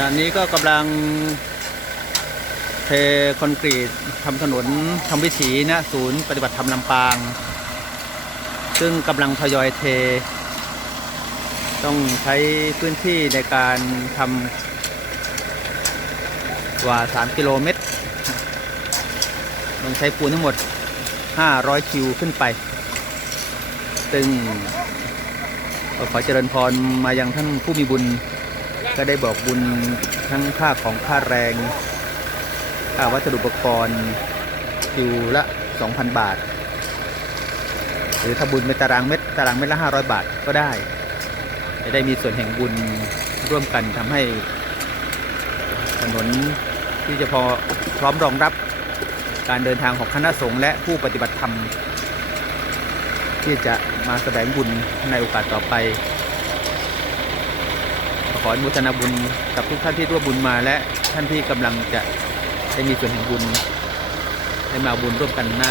ขณะนี้ก็กำลังเทคอนกรีตทำถนนทำวิถีนะศูนย์ปฏิบัติธรรมลำปาง ซึ่งกำลังทยอยเท ต้องใช้พื้นที่ในการทำกว่า 3 กิโลเมตรต้องใช้ปูนทั้งหมด 500 คิวขึ้นไป ซึ่งขอเจริญพรมายังท่านผู้มีบุญ ก็ได้บอกบุญทั้งค่าของค่าแรงค่าวัสดุอุปกรณ์คิวละ 2,000 บาท หรือถ้าบุญเป็นตารางเม็ดตารางเม็ดละ 500 บาทก็ได้ จะได้มีส่วนแห่งบุญร่วมกันทำให้ถนนที่จะพอพร้อมรองรับการเดินทางของคณะสงฆ์และผู้ปฏิบัติธรรม ที่จะมาแสดงบุญในโอกาสต่อไป ขออนุโมทนาบุญกับทุกท่านที่ร่วมบุญมาและท่านที่กำลังจะได้มีส่วนแห่งบุญได้มาบุญร่วมกันนะ